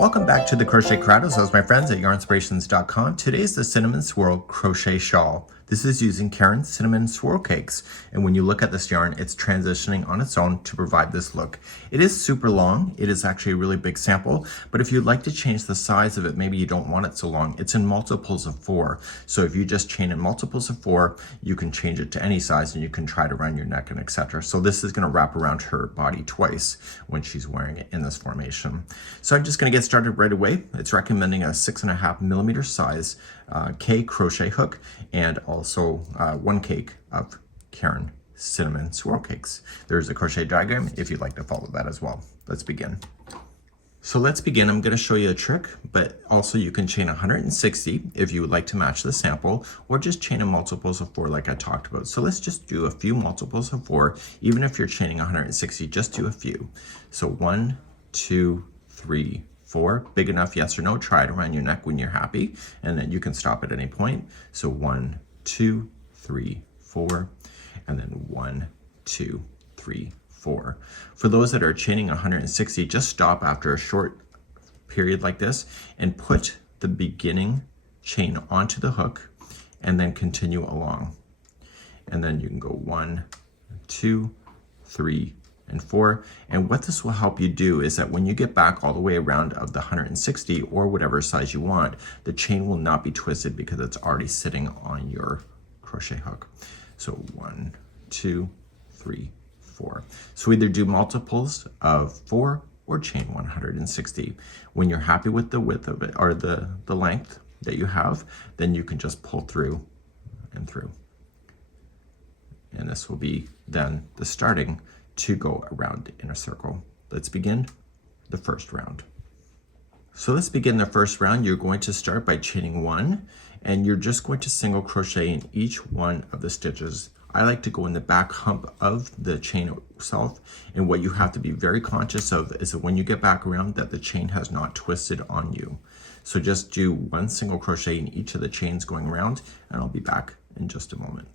Welcome back to the Crochet Corrados. Those my friends at yarnspirations.com. Today is the Cinnamon Swirl Crochet Shawl. This is using Karen's Cinnamon Swirl Cakes, and when you look at this yarn, it's transitioning on its own to provide this look. It is super long. It is actually a really big sample, but if you'd like to change the size of it, maybe you don't want it so long, it's in multiples of 4. So if you just chain in multiples of 4, you can change it to any size and you can try it around your neck and etc. So this is going to wrap around her body twice when she's wearing it in this formation. So I'm just going to get started right away. It's recommending a 6.5mm size K crochet hook and also 1 cake of Karen Cinnamon Swirl Cakes. There's a crochet diagram if you'd like to follow that as well. Let's begin. So let's begin. I'm going to show you a trick, but also you can chain 160 if you would like to match the sample, or just chain in multiples of 4 like I talked about. So let's just do a few multiples of 4. Even if you're chaining 160, just do a few. So 1, 2, 3, 4, big enough, yes or no. Try it around your neck when you're happy, and then you can stop at any point. So 1, 2, 3, 4, and then 1, 2, 3, 4. For those that are chaining 160, just stop after a short period like this and put the beginning chain onto the hook and then continue along. And then you can go 1, 2, 3, and 4. And what this will help you do is that when you get back all the way around of the 160 or whatever size you want, the chain will not be twisted because it's already sitting on your crochet hook. So 1, 2, 3, 4. So either do multiples of 4 or chain 160. When you're happy with the width of it or the length that you have, then you can just pull through and through. And this will be then the starting to go around in a circle. Let's begin the first round. So let's begin the first round. You're going to start by chaining 1, and you're just going to single crochet in each one of the stitches. I like to go in the back hump of the chain itself, and what you have to be very conscious of is that when you get back around that the chain has not twisted on you. So just do 1 single crochet in each of the chains going around, and I'll be back in just a moment.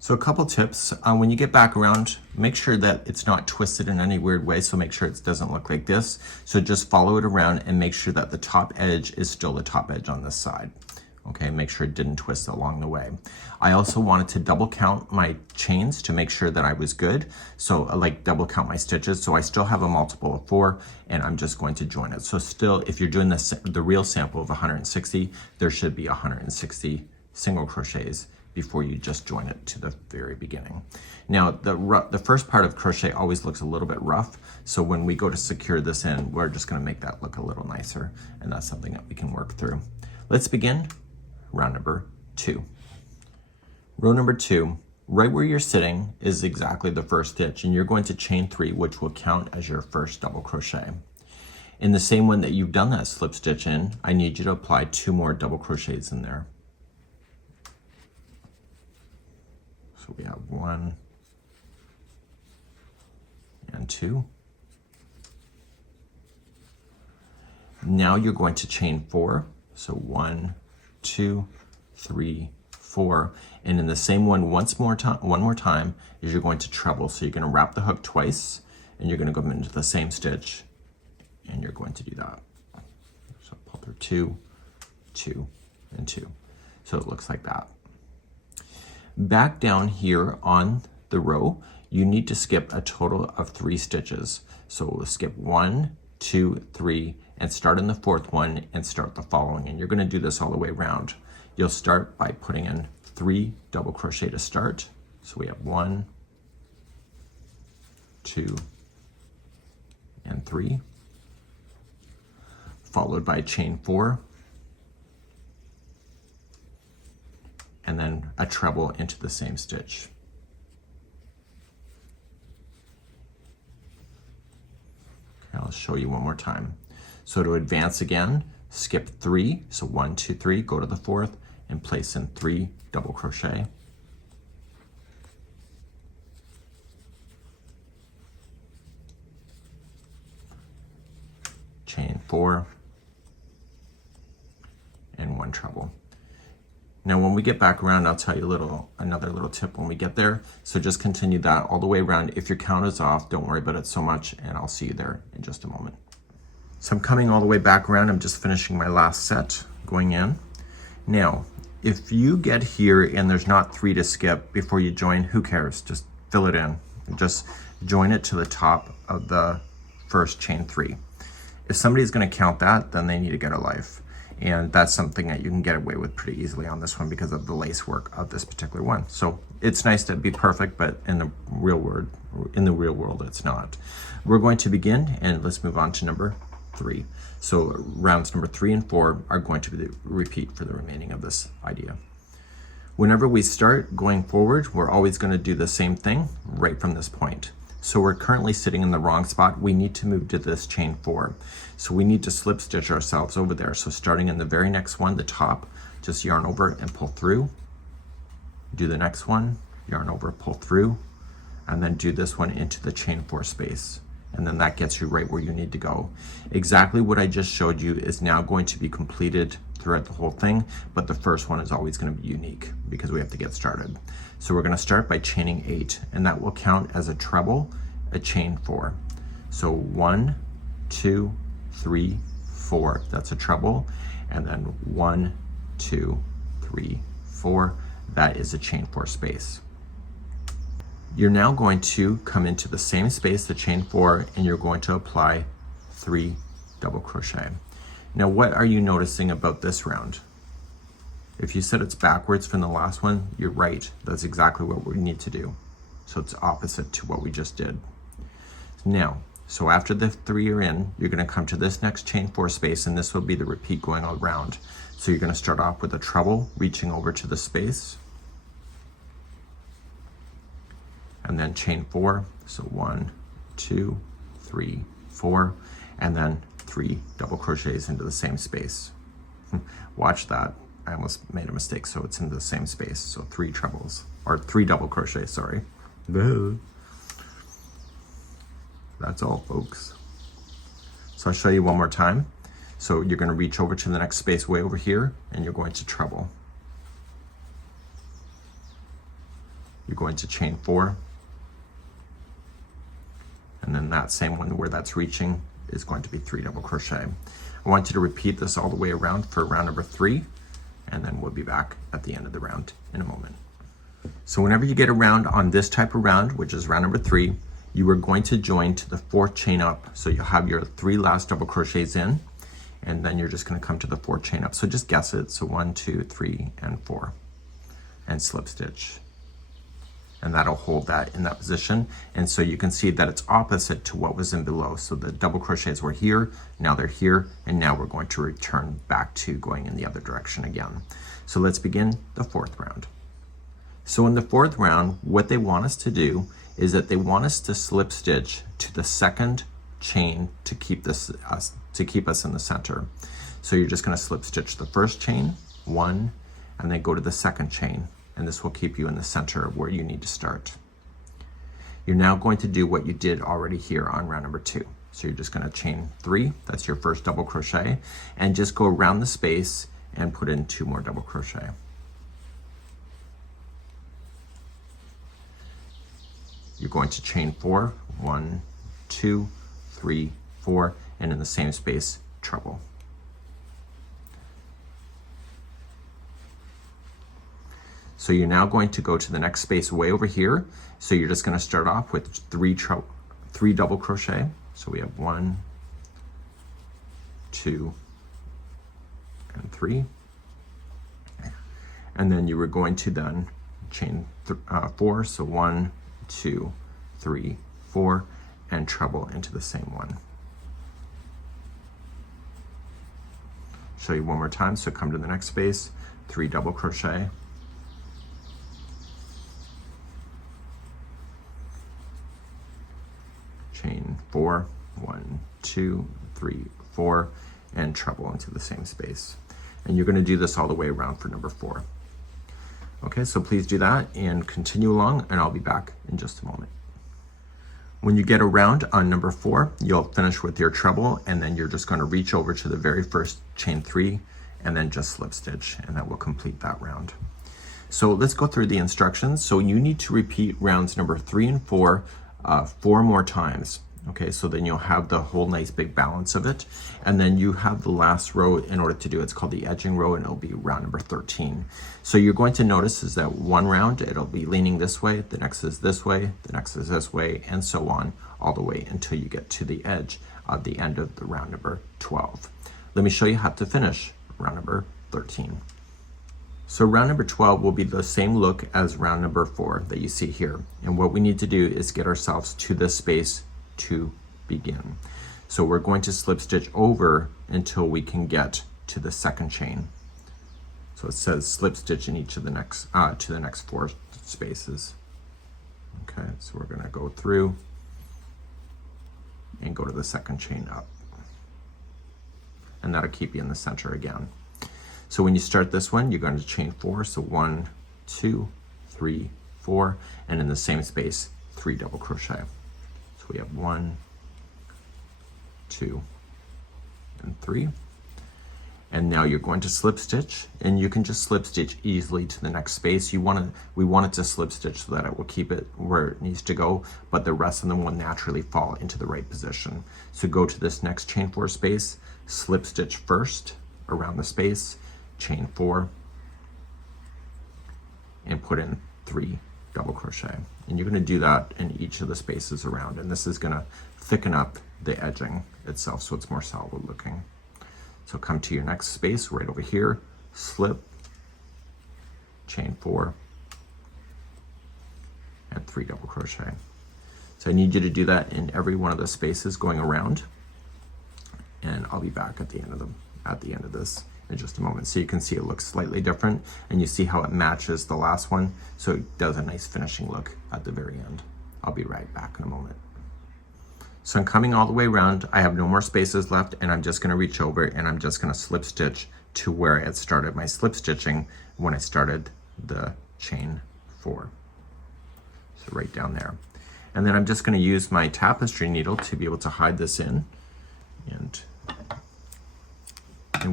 So a couple tips, when you get back around, make sure that it's not twisted in any weird way, so make sure it doesn't look like this. So just follow it around and make sure that the top edge is still the top edge on this side. Okay, make sure it didn't twist along the way. I also wanted to double count my chains to make sure that I was good. So like double count my stitches. So I still have a multiple of 4 and I'm just going to join it. So still, if you're doing the real sample of 160, there should be 160 single crochets before you just join it to the very beginning. Now, the first part of crochet always looks a little bit rough, so when we go to secure this in, we're just gonna make that look a little nicer, and that's something that we can work through. Let's begin round number 2. Row number 2, right where you're sitting is exactly the first stitch, and you're going to chain 3, which will count as your first double crochet. In the same one that you've done that slip stitch in, I need you to apply 2 more double crochets in there. So we have 1 and 2. Now you're going to chain 4. So 1, 2, 3, 4. And in the same one, one more time, is you're going to treble. So you're going to wrap the hook twice, and you're going to go into the same stitch, and you're going to do that. So pull through 2, 2, and 2. So it looks like that. Back down here on the row, you need to skip a total of 3 stitches. So we'll skip 1, 2, 3, and start in the 4th one and start the following. And you're going to do this all the way around. You'll start by putting in 3 double crochet to start. So we have 1, 2, and 3, followed by chain 4, and then a treble into the same stitch. Okay, I'll show you one more time. So to advance again, skip 3, so 1, 2, 3, go to the 4th, and place in 3 double crochet. Chain 4, and 1 treble. Now when we get back around, I'll tell you another little tip when we get there. So just continue that all the way around. If your count is off, don't worry about it so much, and I'll see you there in just a moment. So I'm coming all the way back around. I'm just finishing my last set going in. Now, if you get here and there's not 3 to skip before you join, who cares? Just fill it in. Just join it to the top of the first chain 3. If somebody's going to count that, then they need to get a life. And that's something that you can get away with pretty easily on this one because of the lace work of this particular one. So it's nice to be perfect, but in the real world, it's not. We're going to begin, and let's move on to number 3. So rounds number 3 and 4 are going to be the repeat for the remaining of this idea. Whenever we start going forward, we're always going to do the same thing right from this point. So we're currently sitting in the wrong spot. We need to move to this chain 4. So we need to slip stitch ourselves over there. So starting in the very next one, the top, just yarn over and pull through. Do the next one, yarn over, pull through, and then do this one into the chain 4 space. And then that gets you right where you need to go. Exactly what I just showed you is now going to be completed throughout the whole thing, but the first one is always going to be unique because we have to get started. So we're going to start by chaining 8, and that will count as a treble, a chain 4. So 1, 2, 3, 4, that's a treble, and then 1, 2, 3, 4, that is a chain 4 space. You're now going to come into the same space, the chain 4, and you're going to apply 3 double crochet. Now, what are you noticing about this round? If you said it's backwards from the last one, you're right. That's exactly what we need to do. So it's opposite to what we just did. Now, so after the 3 are in, you're going to come to this next chain 4 space, and this will be the repeat going all around. So you're going to start off with a treble, reaching over to the space, and then chain 4. So 1, 2, 3, 4, and then 3 double crochets into the same space. Watch that. I almost made a mistake, so it's into the same space. So 3 trebles, or 3 double crochets, sorry. That's all, folks. So I'll show you one more time. So you're going to reach over to the next space way over here, and you're going to treble. You're going to chain 4. And then that same one where that's reaching is going to be 3 double crochet. I want you to repeat this all the way around for round number 3, and then we'll be back at the end of the round in a moment. So whenever you get around on this type of round, which is round number 3, you are going to join to the 4th chain up. So you'll have your 3 last double crochets in, and then you're just going to come to the 4th chain up. So just guess it. So 1, 2, 3, and 4, and slip stitch. And that'll hold that in that position. And so you can see that it's opposite to what was in below. So the double crochets were here, now they're here, and now we're going to return back to going in the other direction again. So let's begin the 4th round. So in the 4th round, what they want us to do is that they want us to slip stitch to the 2nd chain to keep us in the center. So you're just going to slip stitch the 1st chain, 1, and then go to the 2nd chain. And this will keep you in the center of where you need to start. You're now going to do what you did already here on round number 2. So you're just going to chain 3, that's your first double crochet, and just go around the space and put in 2 more double crochet. You're going to chain 4, 1, 2, 3, 4, and in the same space, treble. So you're now going to go to the next space way over here. So you're just going to start off with 3 double crochet. So we have 1, 2, and 3. And then you were going to then chain 4. So 1, 2, 3, 4, and treble into the same one. Show you one more time. So come to the next space, 3 double crochet. Chain 4, 1, 2, 3, 4, and treble into the same space. And you're going to do this all the way around for number 4. Okay, so please do that and continue along, and I'll be back in just a moment. When you get around on number 4, you'll finish with your treble, and then you're just going to reach over to the very first chain 3 and then just slip stitch, and that will complete that round. So let's go through the instructions. So you need to repeat rounds number 3 and 4 4 more times. Okay, so then you'll have the whole nice big balance of it. And then you have the last row in order to do it's called the edging row, and it'll be round number 13. So you're going to notice is that one round, it'll be leaning this way, the next is this way, the next is this way, and so on, all the way until you get to the edge of the end of the round number 12. Let me show you how to finish round number 13. So round number 12 will be the same look as round number 4 that you see here. And what we need to do is get ourselves to this space to begin. So we're going to slip stitch over until we can get to the second chain. So it says slip stitch in each of the next to the next 4 spaces. Okay, so we're going to go through and go to the second chain up, and that'll keep you in the center again. So when you start this one, you're going to chain 4. So 1, 2, 3, 4, and in the same space 3 double crochet. So we have 1, 2, and 3. And now you're going to slip stitch, and you can just slip stitch easily to the next space. We want it to slip stitch so that it will keep it where it needs to go, but the rest of them will naturally fall into the right position. So go to this next chain 4 space, slip stitch first around the space, chain 4, and put in 3 double crochet. And you're going to do that in each of the spaces around, and this is going to thicken up the edging itself so it's more solid looking. So come to your next space right over here, slip, chain 4, and 3 double crochet. So I need you to do that in every one of the spaces going around, and I'll be back at the end of this in just a moment. So you can see it looks slightly different, and you see how it matches the last one, so it does a nice finishing look at the very end. I'll be right back in a moment. So I'm coming all the way around. I have no more spaces left, and I'm just going to reach over and I'm just going to slip stitch to where I had started my slip stitching when I started the chain 4. So right down there. And then I'm just going to use my tapestry needle to be able to hide this in. And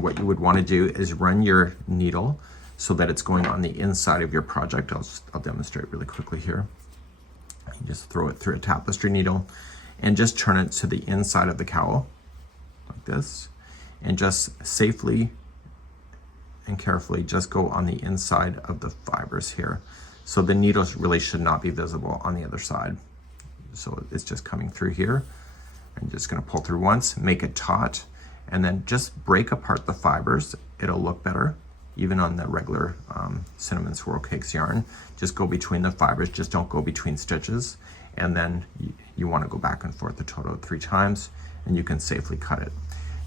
what you would want to do is run your needle so that it's going on the inside of your project. I'll demonstrate really quickly here. You just throw it through a tapestry needle and just turn it to the inside of the cowl like this, and just safely and carefully just go on the inside of the fibers here. So the needles really should not be visible on the other side. So it's just coming through here. I'm just going to pull through once, make it taut, and then just break apart the fibers. It'll look better even on the regular Cinnamon Swirl Cakes yarn. Just go between the fibers, just don't go between stitches. And then you want to go back and forth a total of 3 times, and you can safely cut it.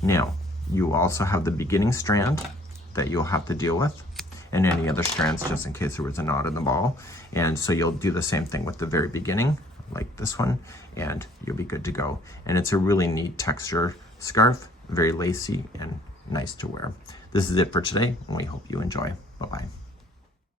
Now, you also have the beginning strand that you'll have to deal with, and any other strands just in case there was a knot in the ball. And so you'll do the same thing with the very beginning, like this one, and you'll be good to go. And it's a really neat texture scarf, very lacy and nice to wear. This is it for today, and we hope you enjoy. Bye-bye.